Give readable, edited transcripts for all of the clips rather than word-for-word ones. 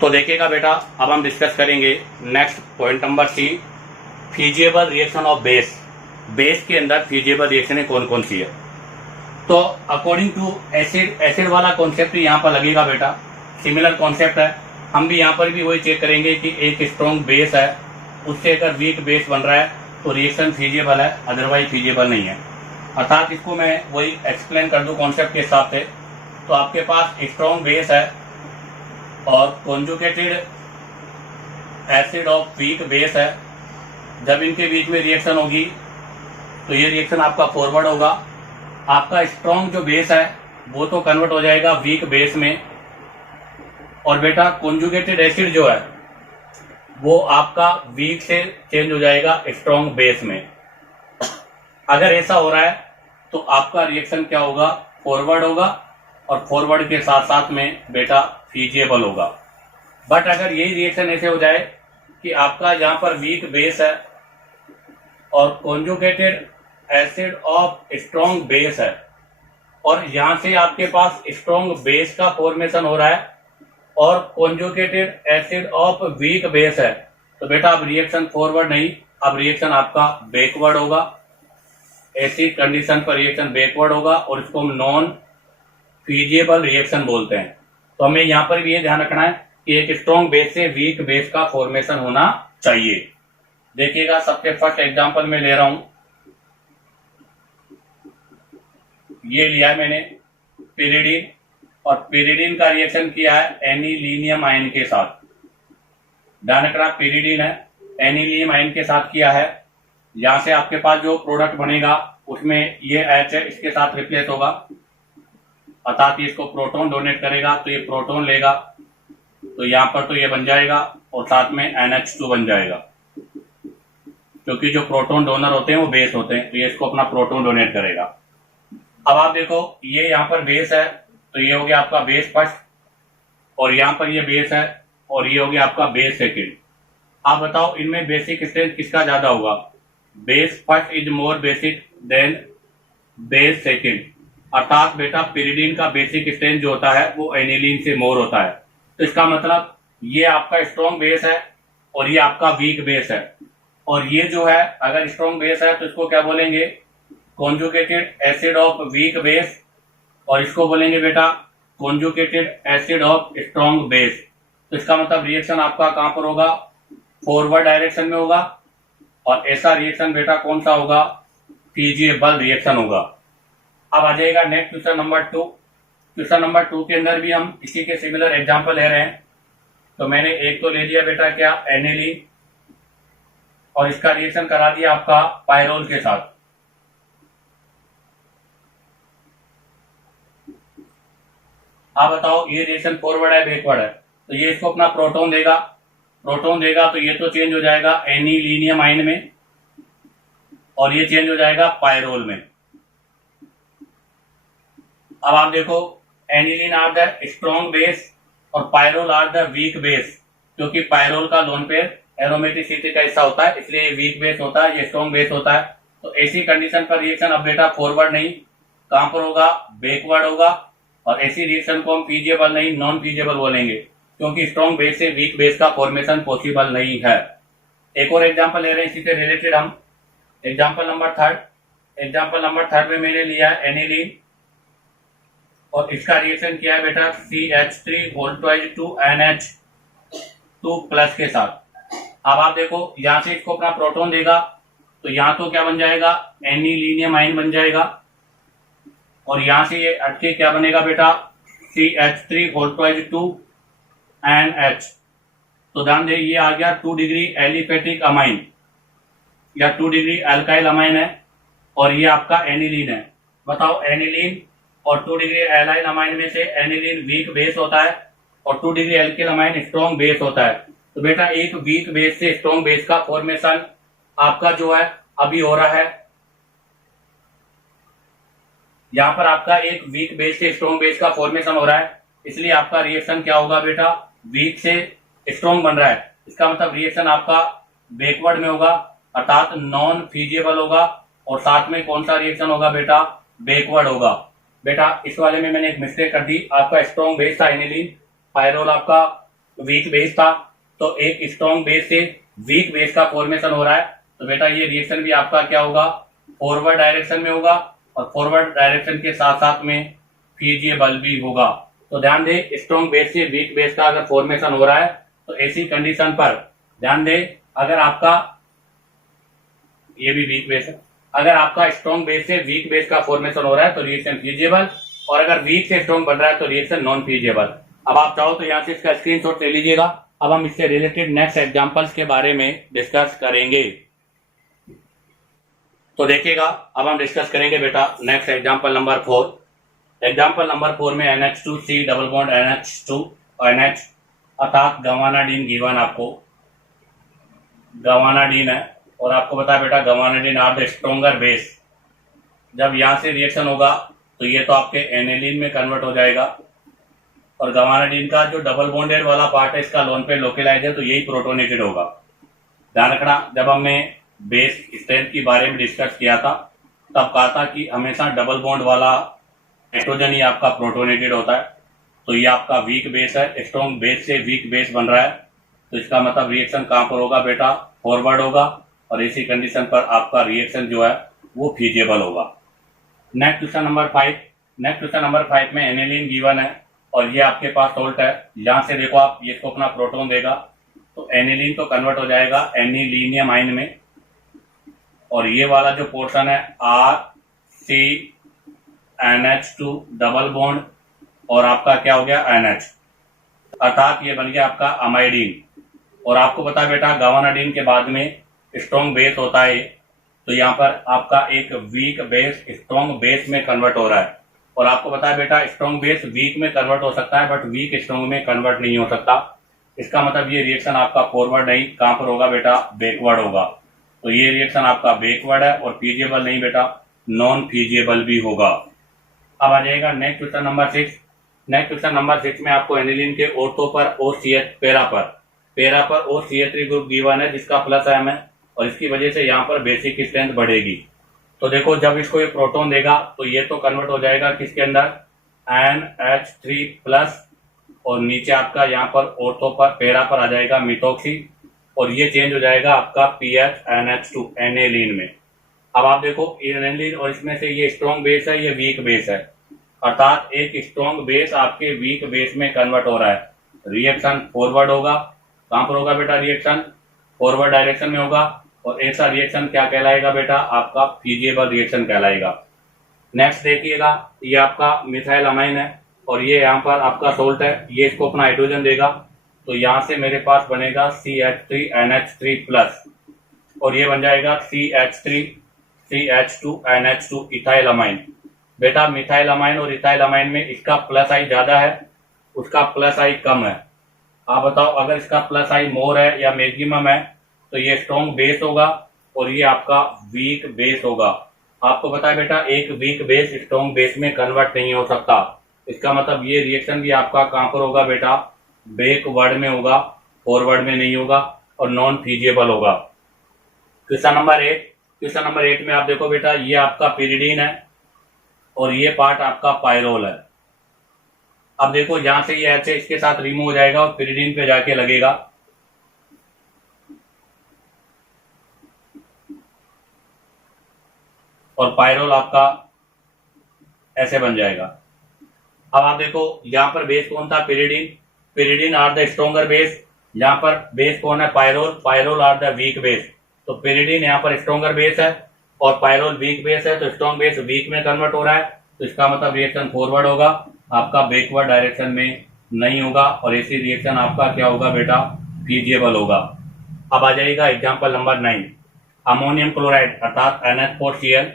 तो देखिएगा बेटा, अब हम डिस्कस करेंगे next point number C, feasible reaction of base. Base के अंदर फीजिएबल रिएक्शन कौन कौन सी है। तो अकॉर्डिंग टू एसिड वाला कॉन्सेप्ट यहाँ पर लगेगा बेटा, सिमिलर कॉन्सेप्ट है। हम भी यहाँ पर भी वही चेक करेंगे कि एक स्ट्रॉन्ग बेस है, उससे अगर वीक बेस बन रहा है तो रिएक्शन फीजिएबल है, अदरवाइज फीजिएबल नहीं है। अर्थात इसको मैं वही एक्सप्लेन कर दूं कॉन्सेप्ट के हिसाब से। तो आपके पास स्ट्रॉन्ग बेस है और conjugated acid of weak base है। जब इनके बीच में रिएक्शन होगी तो ये रिएक्शन आपका फॉरवर्ड होगा। आपका स्ट्रॉन्ग जो बेस है वो तो कन्वर्ट हो जाएगा वीक बेस में, और बेटा कॉन्जुगेटेड एसिड जो है वो आपका वीक से चेंज हो जाएगा स्ट्रॉन्ग बेस में। अगर ऐसा हो रहा है तो आपका रिएक्शन क्या होगा, फॉरवर्ड होगा, और फॉरवर्ड के साथ साथ में बेटा फीजिएबल होगा। बट अगर यही रिएक्शन ऐसे हो जाए कि आपका यहाँ पर वीक बेस है और conjugated acid of strong base है, और यहां से आपके पास स्ट्रॉन्ग बेस का फॉर्मेशन हो रहा है और conjugated acid of weak base है, तो बेटा अब रिएक्शन फॉरवर्ड नहीं, अब रिएक्शन आपका बैकवर्ड होगा। ऐसी कंडीशन पर रिएक्शन बैकवर्ड होगा और इसको हम नॉन फीजिएबल रिएक्शन बोलते हैं। तो हमें यहाँ पर भी ये ध्यान रखना है कि एक स्ट्रॉन्ग बेस से वीक बेस का फॉर्मेशन होना चाहिए। देखिएगा, सबसे फर्स्ट एग्जांपल में ले रहा हूं, ये लिया है मैंने पिरिडीन, और पिरिडीन का रिएक्शन किया है एनिलीनियम आयन के साथ। ध्यान रखना, पिरिडीन है, एनिलीनियम आयन के साथ किया है। यहां से आपके पास जो प्रोडक्ट बनेगा उसमें ये H है, इसके साथ रिप्लेस होगा, अर्थात इसको प्रोटॉन डोनेट करेगा तो ये प्रोटॉन लेगा, तो यहाँ पर तो ये बन जाएगा और साथ में NH2 बन जाएगा, क्योंकि जो प्रोटॉन डोनर होते हैं वो बेस होते हैं, तो ये इसको अपना प्रोटॉन डोनेट करेगा। अब आप देखो, ये यहाँ पर बेस है तो ये हो गया आपका बेस फर्स्ट, और यहाँ पर ये बेस है और ये हो गया आपका बेस सेकेंड। आप बताओ इनमें बेसिक स्ट्रेंथ किसका ज्यादा होगा। Base first is more basic than base second, अर्थात बेटा पिरिडीन का बेसिक स्ट्रेंथ जो होता है वो एनिलीन से मोर होता है। तो इसका मतलब ये आपका स्ट्रॉन्ग बेस है और ये आपका वीक बेस है, और ये जो है अगर स्ट्रॉन्ग बेस है तो इसको क्या बोलेंगे, conjugated acid of weak base, और इसको बोलेंगे बेटा conjugated acid of strong base. तो इसका मतलब रिएक्शन आपका कहां पर होगा, फॉरवर्ड डायरेक्शन में होगा, और ऐसा रिएक्शन बेटा कौन सा होगा, फीजिएबल रिएक्शन होगा। अब आ जाएगा next question number 2। Question number 2 के अंदर भी हम इसी के सिमिलर एग्जांपल ले रहे हैं। तो मैंने एक तो ले लिया बेटा क्या, एनिलीन, और इसका रिएक्शन करा दिया आपका पायरोल के साथ। आप बताओ ये रिएक्शन फॉरवर्ड है बैकवर्ड है, तो ये इसको अपना प्रोटॉन देगा, प्रोटॉन देगा तो ये तो चेंज हो जाएगा एनिलीनियम आयन में, और ये चेंज हो जाएगा पायरोल में। अब आप देखो, aniline are the strong base और pyrrole are the weak base, क्योंकि पायरोल का लोन पेयर एरोमेटिसिटी का हिस्सा होता है, इसलिए ये वीक बेस होता है, ये स्ट्रॉन्ग बेस होता है। तो ऐसी कंडीशन पर रिएक्शन अब बेटा फॉरवर्ड नहीं, कहां पर होगा, बैकवर्ड होगा, और ऐसी रिएक्शन को हम फीजिएबल नहीं, नॉन फीजिएबल बोलेंगे, क्योंकि स्ट्रॉन्ग बेस से वीक बेस का फॉर्मेशन पॉसिबल नहीं है। एक और एग्जांपल ले रहे हैं इसी से रिलेटेड हम, example number third. Example number third में मैंने लिया है एनिलीन, और इसका रिएक्शन किया है बेटा CH3 NH2 प्लस के साथ। अब आप देखो, यहां से इसको अपना प्रोटॉन देगा तो यहां तो क्या बन जाएगा, एनिलीनियम आयन बन जाएगा, और यहां से ये अटके क्या बनेगा बेटा, CH3 NH। तो ध्यान दे, ये आ गया 2 डिग्री एलिफेटिक अमाइन या 2 डिग्री अल्काइल अमाइन है, और ये आपका एनिलीन है। बताओ, एनिलीन और 2 डिग्री एलाइल अमाइन में से एनिलीन वीक बेस होता है और 2 degree alkyl amine strong base होता है। तो बेटा एक वीक बेस से स्ट्रॉन्ग बेस का फॉर्मेशन आपका जो है अभी हो रहा है। यहां पर आपका एक वीक बेस से स्ट्रॉन्ग बेस का फॉर्मेशन हो रहा है, इसलिए आपका रिएक्शन क्या होगा बेटा, वीक से स्ट्रॉन्ग बन रहा है, इसका मतलब रिएक्शन आपका बैकवर्ड में होगा, अर्थात नॉन फीजिएबल होगा, और साथ में कौन सा रिएक्शन होगा बेटा, बैकवर्ड होगा। बेटा इस वाले में मैंने एक मिस्टेक कर दी, आपका स्ट्रॉन्ग बेस था एनिलीन, पायरोल आपका वीक बेस था, तो एक स्ट्रॉन्ग बेस से वीक बेस का फॉर्मेशन हो रहा है, तो बेटा ये रिएक्शन भी आपका क्या होगा, फॉरवर्ड डायरेक्शन में होगा, और फॉरवर्ड डायरेक्शन के साथ साथ में फीजिएबल भी होगा। तो ध्यान दे, स्ट्रॉन्ग बेस से वीक बेस का अगर फॉर्मेशन हो रहा है तो ऐसी कंडीशन पर ध्यान दे, अगर आपका ये भी वीक बेस है, अगर आपका स्ट्रॉन्ग बेस से वीक बेस का फॉर्मेशन हो रहा है तो रिएक्शन फीजिएबल, और अगर वीक से स्ट्रॉन्ग बन रहा है तो रिएक्शन नॉन फीजिएबल। अब आप चाहो तो यहाँ से इसका स्क्रीनशॉट ले लीजिएगा। अब हम इससे रिलेटेड नेक्स्ट एग्जांपल्स के बारे में डिस्कस करेंगे। तो देखिएगा, अब हम डिस्कस करेंगे बेटा next example number 4। Example number 4 में NH2C double bond NH2 NH अर्थात गवानाडीन गिवन, आपको गवानाडीन है, और आपको पता है बेटा गवानाडीन आर द स्ट्रोंगर बेस। जब यहां से रिएक्शन होगा तो ये तो आपके एनिलीन में कन्वर्ट हो जाएगा, और गवानाडीन का जो डबल बॉन्डेड वाला पार्ट है इसका लोन पे लोकेलाइज है, तो यही प्रोटोनेटेड होगा। ध्यान रखना, जब हमने बेस स्ट्रेंथ के बारे में डिस्कस किया था तब कहा था कि हमेशा डबल बॉन्ड वाला नाइट्रोजन ही आपका प्रोटोनेटेड होता है। तो ये आपका वीक बेस है, स्ट्रॉन्ग बेस से वीक बेस बन रहा है, तो इसका मतलब रिएक्शन कहां पर होगा बेटा, फॉरवर्ड होगा, और इसी कंडीशन पर आपका रिएक्शन जो है वो फीजिएबल होगा। Next question number 5। Next question number 5 में एनिलीन गिवन है और ये आपके पास सोल्ट है। यहां से देखो आप, ये इसको अपना प्रोटोन देगा तो एनिलीन तो कन्वर्ट हो जाएगा एनिलीनियम आइन में, और ये वाला जो पोर्शन है RCNH2 डबल बॉन्ड और आपका क्या हो गया NH, अर्थात ये बन गया आपका अमाइडीन। और आपको पता है बेटा गवानाडीन के बाद में स्ट्रॉन्ग बेस होता है, तो यहाँ पर आपका एक वीक बेस स्ट्रॉन्ग बेस में कन्वर्ट हो रहा है। और आपको पता है बेटा स्ट्रॉन्ग बेस वीक में कन्वर्ट हो सकता है, बट वीक स्ट्रॉन्ग में कन्वर्ट नहीं हो सकता। इसका मतलब ये रिएक्शन आपका फॉरवर्ड नहीं, कहां पर होगा बेटा, बैकवर्ड होगा। तो ये रिएक्शन आपका बैकवर्ड है और फीजिएबल नहीं बेटा, नॉन फीजिएबल भी होगा। अब आ जाएगा next question number 6। Next question number 6 में आपको एनिलीन के ऑर्थो पर OCH पैरा पर OCH3 ग्रुप गिवन है जिसका प्लस एम है, और इसकी वजह से यहाँ पर बेसिक स्ट्रेंथ बढ़ेगी। तो देखो, जब इसको ये प्रोटॉन देगा तो ये तो कन्वर्ट हो जाएगा किसके अंदर, NH3 प्लस, और नीचे आपका यहाँ पर ऑर्थो पर पैरा पर आ जाएगा मिथोक्सी, और ये चेंज हो जाएगा आपका PHNH2 एनेलीन में। अब आप देखो एनेलीन और इसमें से ये स्ट्रॉन्ग बेस है, ये वीक बेस है, अर्थात एक स्ट्रॉन्ग बेस आपके वीक बेस में कन्वर्ट हो रहा है। रिएक्शन फॉरवर्ड होगा, कहां पर होगा बेटा, रिएक्शन फॉरवर्ड डायरेक्शन में होगा, और ऐसा रिएक्शन क्या कहलाएगा बेटा, आपका फीजिएबल रिएक्शन कहलाएगा। नेक्स्ट देखिएगा, ये आपका मिथाइल अमाइन है और ये यहाँ पर आपका सोल्ट है, ये इसको अपना हाइड्रोजन देगा, तो यहाँ से मेरे पास बनेगा CH3NH3 प्लस, और ये बन जाएगा CH3CH2NH2 इथाइल अमाइन। बेटा मिथाइल अमाइन और इथाइल अमाइन में इसका प्लस आई ज्यादा है, उसका प्लस आई कम है। आप बताओ, अगर इसका प्लस आई मोर है या मैक्सिमम है तो ये स्ट्रॉन्ग बेस होगा और ये आपका वीक बेस होगा। आपको पता है बेटा एक वीक बेस स्ट्रॉन्ग बेस में कन्वर्ट नहीं हो सकता, इसका मतलब ये रिएक्शन भी आपका कहां पर होगा बेटा, बैकवर्ड में होगा, फॉरवर्ड में नहीं होगा, और नॉन फीजिएबल होगा। क्वेश्चन नंबर 8 में आप देखो बेटा, ये आपका पिरिडीन है और ये पार्ट आपका पायरोल है। अब देखो यहां से ये H इसके साथ रिमूव हो जाएगा और पिरिडीन पे जाके लगेगा, और पायरोल आपका ऐसे बन जाएगा। अब आप देखो यहां पर बेस कौन था, pyridine are the stronger base, यहां पर बेस कौन है, pyrrole are the weak base. तो पिरिडीन यहाँ पर स्ट्रोंगर बेस है और पायरोल वीक बेस है, तो स्ट्रॉन्ग बेस वीक में कन्वर्ट हो रहा है, तो इसका मतलब रिएक्शन फॉरवर्ड होगा, आपका बैकवर्ड डायरेक्शन में नहीं होगा, और ऐसी रिएक्शन आपका क्या होगा बेटा, फीजिएबल होगा। अब आ जाएगा एग्जांपल नंबर 9। अमोनियम क्लोराइड अर्थात NH4Cl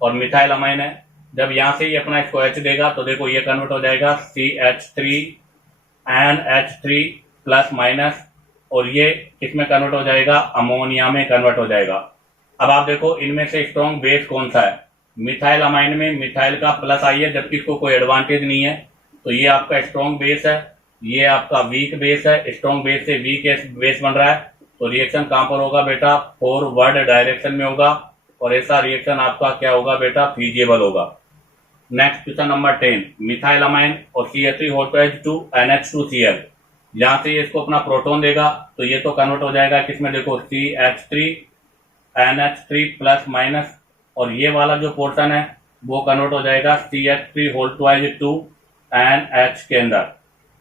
और मिथाइल अमाइन है। जब यहां से ये अपना इसको H देगा तो देखो ये कन्वर्ट हो जाएगा CH3NH3 प्लस माइनस, और ये किसमें कन्वर्ट हो जाएगा, अमोनिया में कन्वर्ट हो जाएगा। अब आप देखो इनमें से स्ट्रॉन्ग बेस कौन सा है, मिथाइल अमाइन में मिथाइल का प्लस आई है जबकि इसको कोई एडवांटेज नहीं है, तो ये आपका स्ट्रॉन्ग बेस है, ये आपका वीक बेस है, स्ट्रॉन्ग बेस से वीक बेस बन रहा है, तो रिएक्शन कहां पर होगा बेटा, फॉरवर्ड डायरेक्शन में होगा, और ऐसा रिएक्शन आपका क्या होगा बेटा, फीजिएबल होगा। Next question number 10। Methyl amine और CH3 NH2Cl, यहां से ये इसको अपना प्रोटॉन देगा, तो ये तो कन्वर्ट हो जाएगा किसमें, देखो CH3 NH3 प्लस माइनस, और ये वाला जो पोर्शन है वो कन्वर्ट हो जाएगा CH3 होल ट्वाइज 2 NH के अंदर।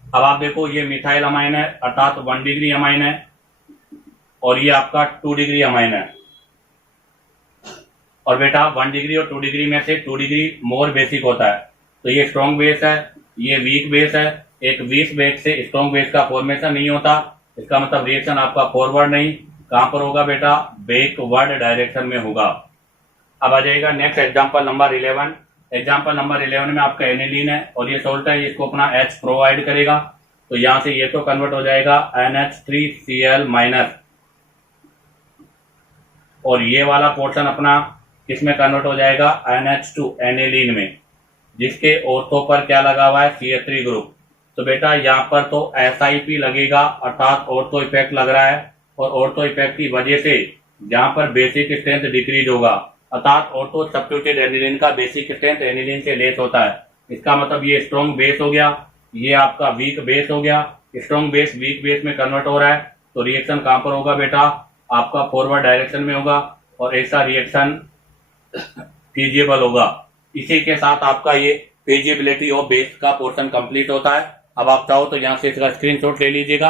अब आप देखो ये मिथाइल अमाइन है, अर्थात 1 डिग्री अमाइन है, और ये आपका 2 डिग्री अमाइन है। और बेटा 1 डिग्री और 2 डिग्री में से 2 डिग्री मोर बेसिक होता है, तो ये स्ट्रॉन्ग बेस है, ये वीक बेस है। एक वीक बेस से स्ट्रॉन्ग बेस का फॉर्मेशन नहीं होता, इसका मतलब रिएक्शन आपका फॉरवर्ड नहीं, कहां पर होगा बेटा, बैकवर्ड डायरेक्शन में होगा। अब आ जाएगा next example number 11। Example number 11 में आपका एनिलीन है और ये सोल्ट है, इसको अपना H प्रोवाइड करेगा, तो यहां से ये तो कन्वर्ट हो जाएगा NH3Cl माइनस, और ये वाला पोर्शन अपना किसमें कन्वर्ट हो जाएगा, NH2 एनिलीन में, जिसके ऑर्थो पर क्या लगा हुआ है, CH3 ग्रुप। तो बेटा यहाँ पर तो SIP लगेगा, अर्थात ऑर्थो इफेक्ट लग रहा है, और ऑर्थो इफेक्ट की वजह से यहाँ पर बेसिक स्ट्रेंथ डिक्रीज होगा, अर्थात ऑर्थो सब्स्टिट्यूटेड एनिलीन का बेसिक स्ट्रेंथ एनिलीन से लेस होता है। इसका मतलब ये स्ट्रॉन्ग बेस हो गया, ये आपका वीक बेस हो गया। स्ट्रॉन्ग बेस वीक बेस में कन्वर्ट हो रहा है, तो रिएक्शन कहां पर होगा बेटा, आपका फॉरवर्ड डायरेक्शन में होगा, और ऐसा रिएक्शन फीजिबल होगा। इसी के साथ आपका ये फीजिबिलिटी ऑफ बेस का पोर्शन कंप्लीट होता है। अब आप चाहो तो यहाँ से इसका स्क्रीनशॉट ले लीजिएगा।